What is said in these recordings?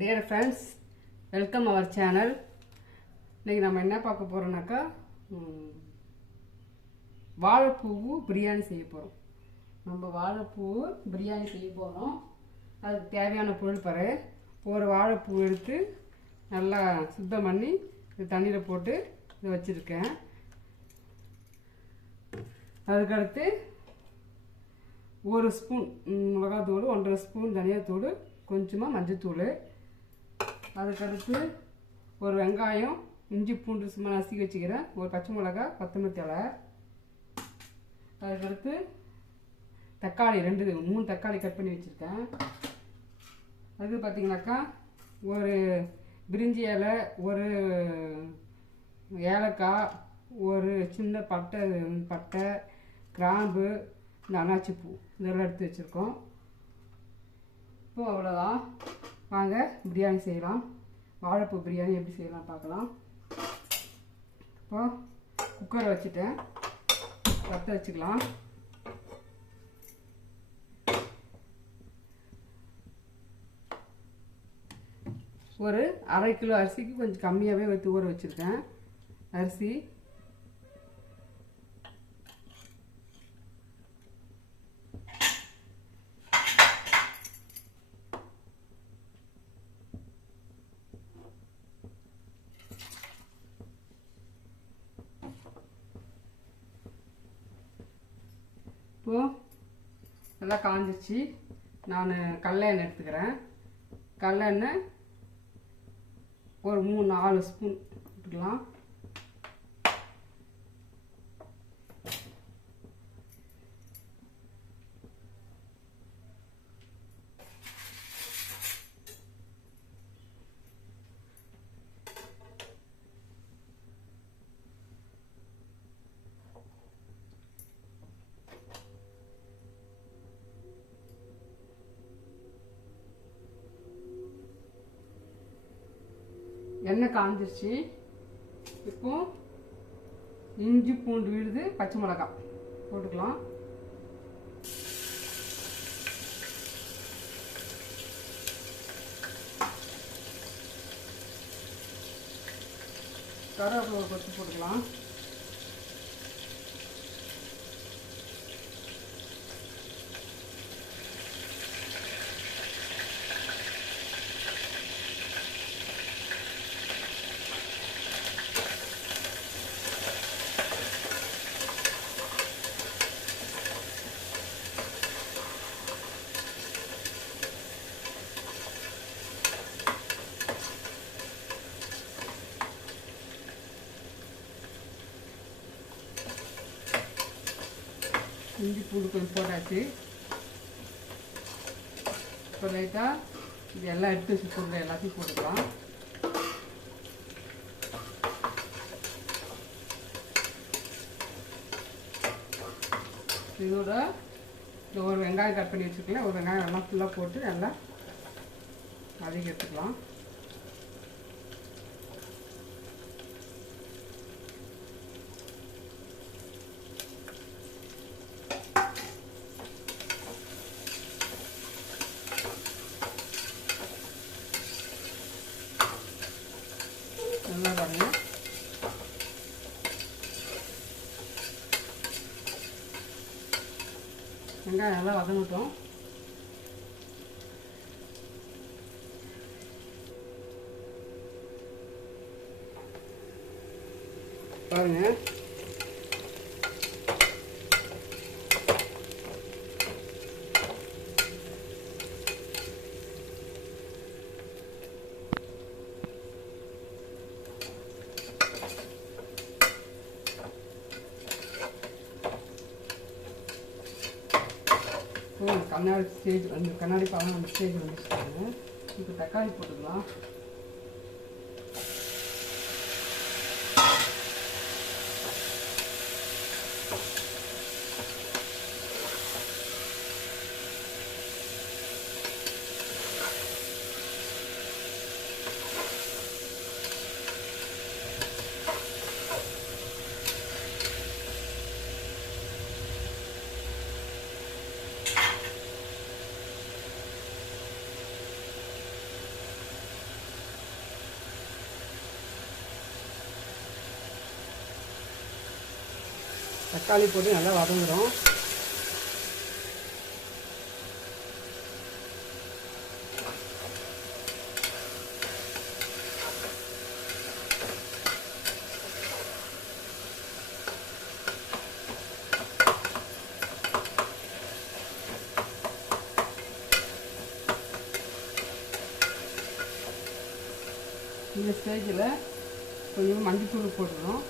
Dear friends, welcome our channel. இன்னைக்கு நம்ம என்ன பார்க்க போறோம்னாக்கா வாழைப்பூ பிரியாணி செய்ய போறோம். நம்ம வாழைப்பூ பிரியாணி செய்ய போறோம். அதுக்கு தேவையான பொருள் பாரு. ஒரு வாழைப்பூ எடுத்து நல்லா சுத்தம் பண்ணி தண்ணியில போட்டு இத வச்சிருக்கேன். அதுக்கு அடுத்து ஒரு ஸ்பூன் மிளகாத்தூள், 1.5 ஸ்பூன் தனியாத்தூள், கொஞ்சமாக மஞ்சத்தூள். அதுக்கடுத்து ஒரு வெங்காயம், இஞ்சி பூண்டு சும்மா நசுக்கி வச்சுக்கிறேன், ஒரு பச்சை மிளகாய், கொத்தமல்லி தழை. அதுக்கடுத்து தக்காளி 3 தக்காளி கட் பண்ணி வச்சுருக்கேன். அது பார்த்திங்கனாக்கா ஒரு பிரிஞ்சி இலை, ஒரு ஏலக்காய், ஒரு சின்ன பட்டை, கிராம்பு, இந்த அன்னாச்சி பூ இதெல்லாம் எடுத்து வச்சுருக்கோம். இப்போ அவ்வளோதான். வாங்க பிரியாணி செய்யலாம். வாழைப்பூ பிரியாணி எப்படி செய்யலாம் பார்க்கலாம். இப்போ குக்கரை வச்சுட்டேன், பற்ற வச்சுக்கலாம். ஒரு 1/2 கிலோ அரிசிக்கு கொஞ்சம் கம்மியாகவே வைத்து ஊற வச்சுருக்கேன். அரிசி இப்போது நல்லா காஞ்சிச்சு. நான் கடலை எண்ணெய் எடுத்துக்கிறேன். கடலை எண்ணெய் ஒரு 3-4 ஸ்பூன் எடுத்துக்கலாம். எண்ணெய் காஞ்சிருச்சு. இப்போ இஞ்சி பூண்டு விழுது, பச்சை மிளகாய் போட்டுக்கலாம். கருவேப்பிலை கொத்து போட்டுக்கலாம். இஞ்சி பூண்டு கொஞ்சம் போட்டாச்சு. இப்போ லைட்டாக இது எல்லாம் எடுத்து வச்சு பொருள் எல்லாத்தையும் போட்டுக்கலாம். இதோட இந்த ஒரு வெங்காயம் கட் பண்ணி வச்சுக்கலாம். ஒரு வெங்காயம் நல்லா ஃபுல்லாக போட்டு நல்லா வதக்கி எடுத்துக்கலாம். நல்லா பாருங்க. வெங்காயம் நல்லா வதங்கட்டும். பாருங்க, கண்ணாடி ஸ்டேஜ் வந்து கண்ணாடி பாருங்க, அந்த ஸ்டேஜ் வந்துச்சுட்டாங்க. இப்போ தக்காளி போட்டுக்கலாம். தக்காளி போட்டு நல்லா வதங்குறோம். இந்த ஸ்டேஜில் கொஞ்சம் மஞ்சள் போட்டுக்கிறோம்.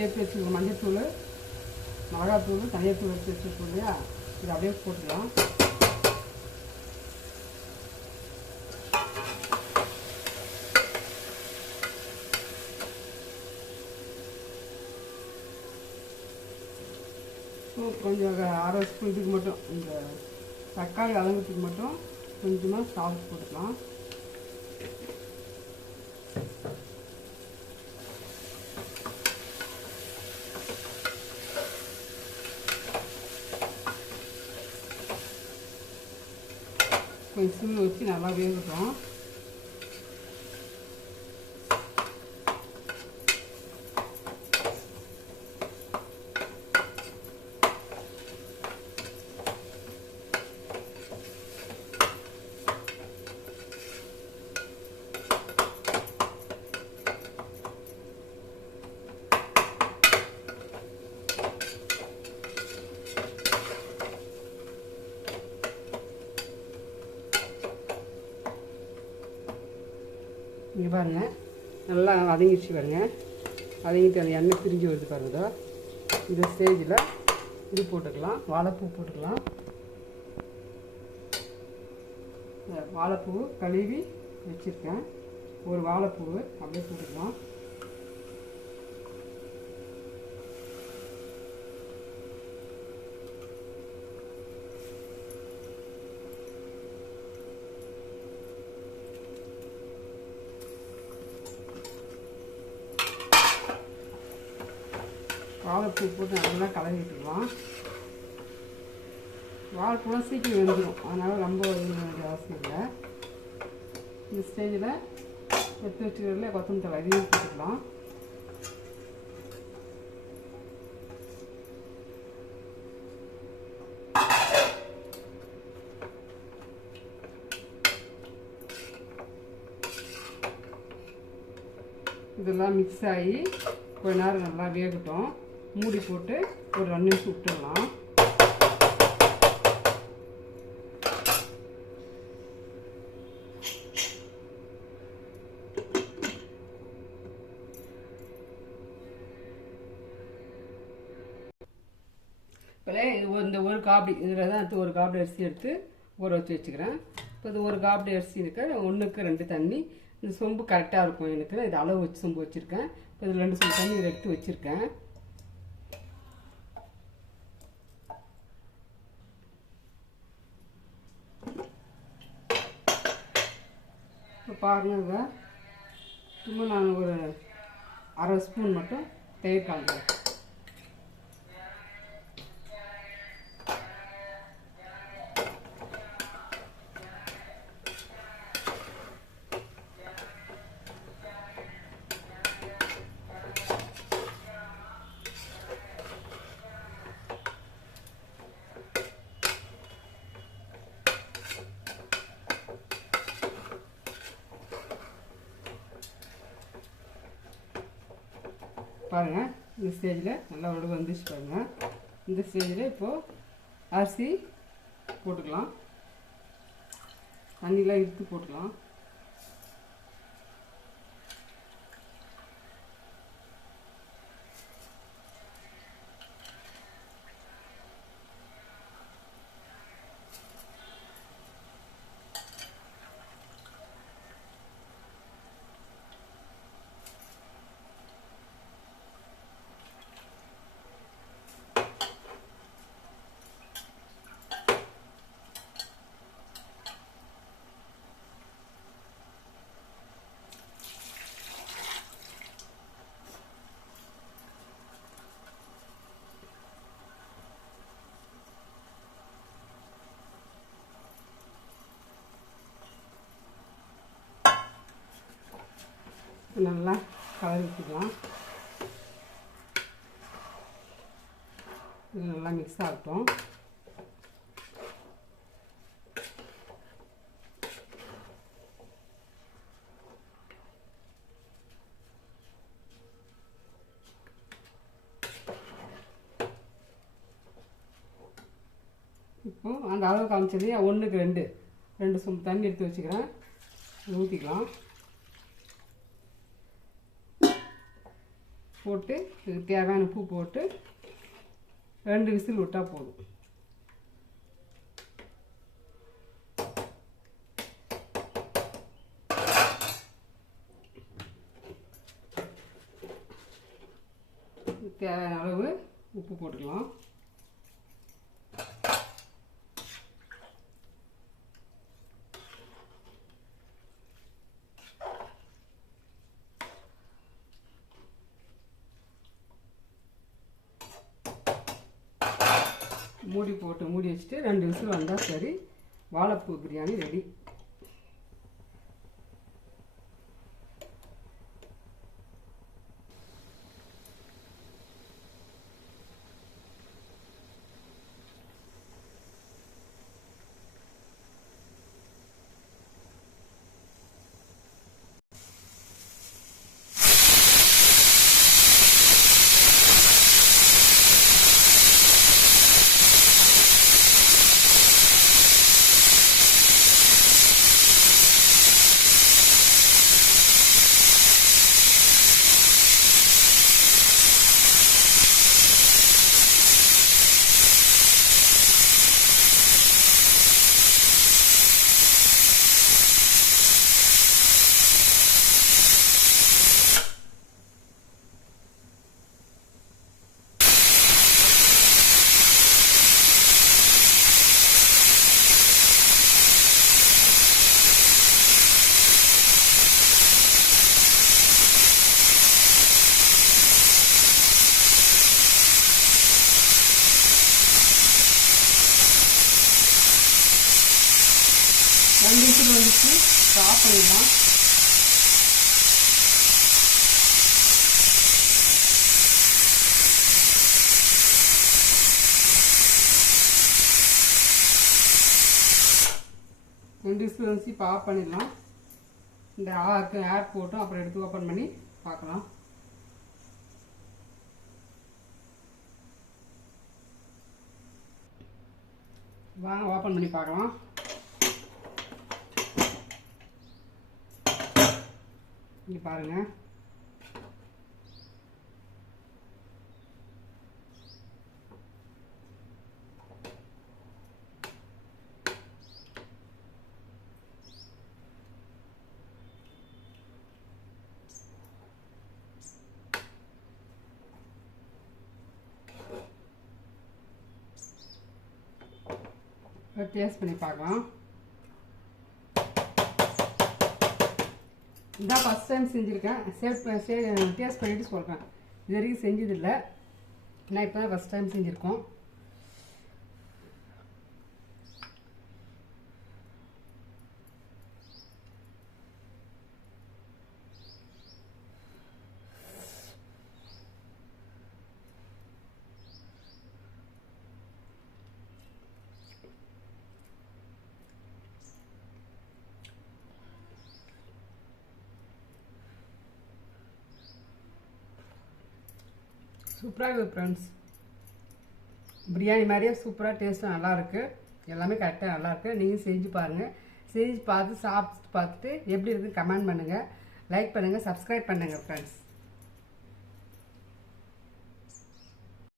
எடுத்து வச்சுக்கணும். மஞ்சள், மிளகாத்தூள், தனியாத்தூள் எடுத்து வச்சுருக்கோம் இல்லையா, இது அப்படியே போட்டுக்கலாம். கொஞ்சம் அரை ஸ்பூன் இதுக்கு மட்டும், இந்த தக்காளி வதங்கிறதுக்கு மட்டும் கொஞ்சமாக சால்ட் போட்டுக்கலாம். கொஞ்சம் சிம்மில் வச்சு நல்லா வேகட்டும். இங்கே பாருங்கள், நல்லா வதங்கிடுச்சு பாருங்கள். வதங்கிட்டு அந்த எண்ணெய் பிரிஞ்சு வருது பாருங்க. இந்த ஸ்டேஜில் இது போட்டுக்கலாம், வாழைப்பூ போட்டுக்கலாம். வாழைப்பூ கழுவி வச்சுருக்கேன், ஒரு வாழைப்பூ அப்படியே போட்டுக்கலாம். வாழைப்பூ போட்டு நல்லா கலரி விட்டுருவோம். வாழைப்பூலாம் சீக்கிரம் வெந்துடும், அதனால் ரொம்ப வேண்டிய அவசியம் இல்லை. இந்த ஸ்டேஜில் எடுத்து வச்சுக்கிறதுல கொத்தமல்லி தழை இதையும் போட்டுக்கலாம். இதெல்லாம் மிக்ஸ் ஆகி கொஞ்ச நேரம் நல்லா வேகட்டும். மூடி போட்டு ஒரு 2 நிமிஷம் விட்டுடலாம். இந்த ஒரு காபடி இதில் தான் எடுத்து ஒரு காபடி அரிசி எடுத்து ஊற வச்சு வச்சுக்கிறேன். இப்போ இது ஒரு காபடி அரிசி இருக்க 1க்கு 2 தண்ணி. இந்த சொம்பு கரெக்டாக இருக்கும் எனக்கு. இது அளவு வச்சு சொம்பு வச்சுருக்கேன். இப்போ இதில் 2 சொம்பு தண்ணி இதில் எடுத்து வச்சுருக்கேன். இப்போ பாருங்கள், சும்மா நான் ஒரு அரை ஸ்பூன் மட்டும் தயிர் கலந்துறேன். பாருங்கள், இந்த ஸ்டேஜில் நல்லா உடம்பு வந்துச்சு பாருங்கள். இந்த ஸ்டேஜில் இப்போது அரிசி போட்டுக்கலாம். தண்ணியெலாம் எடுத்து போட்டுக்கலாம். நல்லா கலரி விட்டுக்கலாம். இது நல்லா மிக்ஸ் ஆகட்டும். இப்போ அந்த அளவு காமிச்சது 1க்கு 2 ஸ்பூன் தண்ணி எடுத்து வச்சுக்கிறேன். ஊற்றிக்கலாம். போட்டு இதுக்கு தேவையான உப்பு போட்டு 2 விசில் விட்டால் போதும். தேவையான அளவு உப்பு போட்டுக்கலாம். மூடி வச்சுட்டு 2 விசில் வந்தால் சரி. வாழைப்பூ பிரியாணி ரெடி. விசில் வந்துச்சு. ஆஃப் பண்ணிடலாம். விசில் வந்துச்சு. இப்போ ஆஃப் பண்ணிடலாம். இந்த ஏர் போட்டோம். அப்புறம் எடுத்து ஓப்பன் பண்ணி பார்க்கலாம். வாங்க ஓப்பன் பண்ணி பார்க்கலாம். இங்கே பாருங்கள். டேஸ்ட் பண்ணி பார்க்கலாம். இதான் ஃபஸ்ட் டைம் செஞ்சுருக்கேன். டேஸ்ட் பண்ணிவிட்டு சொல்கிறேன். இது வரைக்கும் செஞ்சதில்லை. நான் இப்போ தான் ஃபஸ்ட் டைம் செஞ்சுருக்கோம். சூப்பராக இருக்குது ஃப்ரெண்ட்ஸ். பிரியாணி மாதிரியே சூப்பராக டேஸ்ட்டாக நல்லாயிருக்கு. எல்லாமே கரெக்டாக நல்லாயிருக்கு. நீங்கள் செஞ்சு பாருங்கள். செஞ்சு பார்த்து சாப்பிட்டு பார்த்துட்டு எப்படி இருக்குன்னு கமெண்ட் பண்ணுங்கள். லைக் பண்ணுங்கள். சப்ஸ்கிரைப் பண்ணுங்கள் ஃப்ரெண்ட்ஸ்.